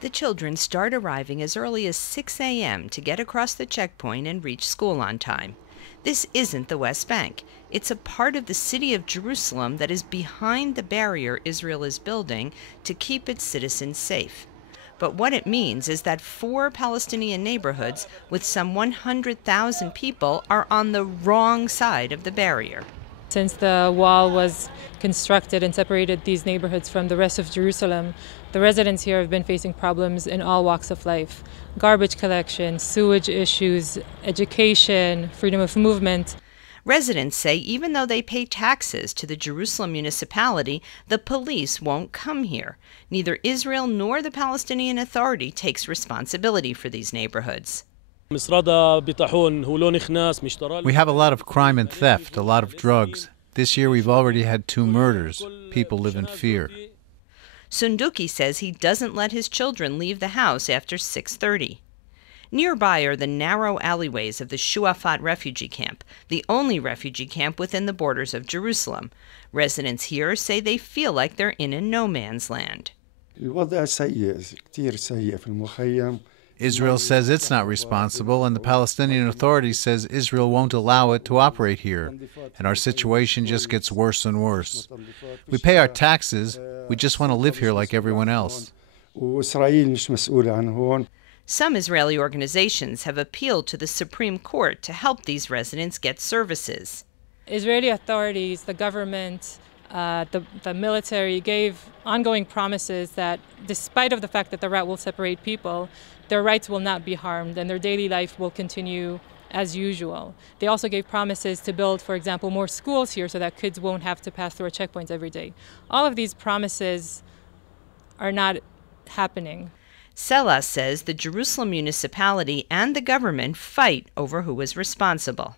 The children start arriving as early as 6 a.m. to get across the checkpoint and reach school on time. This isn't the West Bank. It's a part of the city of Jerusalem that is behind the barrier Israel is building to keep its citizens safe. But what it means is that 4 Palestinian neighborhoods with some 100,000 people are on the wrong side of the barrier. Since the wall was constructed and separated these neighborhoods from the rest of Jerusalem, the residents here have been facing problems in all walks of life. Garbage collection, sewage issues, education, freedom of movement. Residents say even though they pay taxes to the Jerusalem municipality, the police won't come here. Neither Israel nor the Palestinian Authority takes responsibility for these neighborhoods. We have a lot of crime and theft, a lot of drugs. This year we've already had 2 murders. People live in fear. Sunduki says he doesn't let his children leave the house after 6:30. Nearby are the narrow alleyways of the Shuafat refugee camp, the only refugee camp within the borders of Jerusalem. Residents here say they feel like they're in a no-man's land. Israel says it's not responsible, and the Palestinian Authority says Israel won't allow it to operate here, and our situation just gets worse and worse. We pay our taxes, we just want to live here like everyone else. Some Israeli organizations have appealed to the Supreme Court to help these residents get services. Israeli authorities, the government, the military gave ongoing promises that despite of the fact that the route will separate people, their rights will not be harmed and their daily life will continue as usual. They also gave promises to build, for example, more schools here so that kids won't have to pass through our checkpoints every day. All of these promises are not happening. Selah says the Jerusalem municipality and the government fight over who is responsible.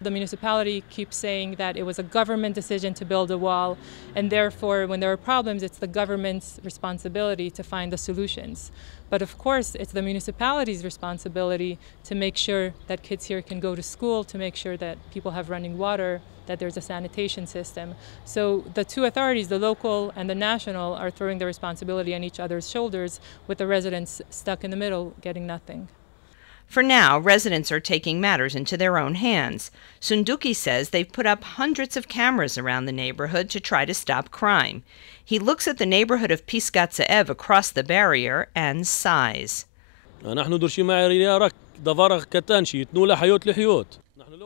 The municipality keeps saying that it was a government decision to build a wall, and therefore when there are problems, it's the government's responsibility to find the solutions. But of course, it's the municipality's responsibility to make sure that kids here can go to school, to make sure that people have running water, that there's a sanitation system. So the 2 authorities, the local and the national, are throwing the responsibility on each other's shoulders, with the residents stuck in the middle getting nothing. For now, residents are taking matters into their own hands. Sunduki says they've put up hundreds of cameras around the neighborhood to try to stop crime. He looks at the neighborhood of Pisgat Ze'ev across the barrier and sighs.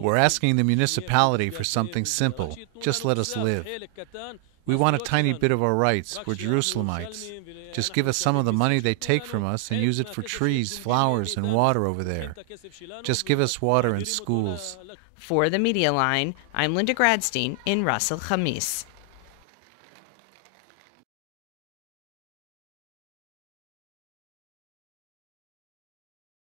We're asking the municipality for something simple. Just let us live. We want a tiny bit of our rights. We're Jerusalemites. Just give us some of the money they take from us and use it for trees, flowers, and water over there. Just give us water and schools. For the Media Line, I'm Linda Gradstein in Ras Al Khamis.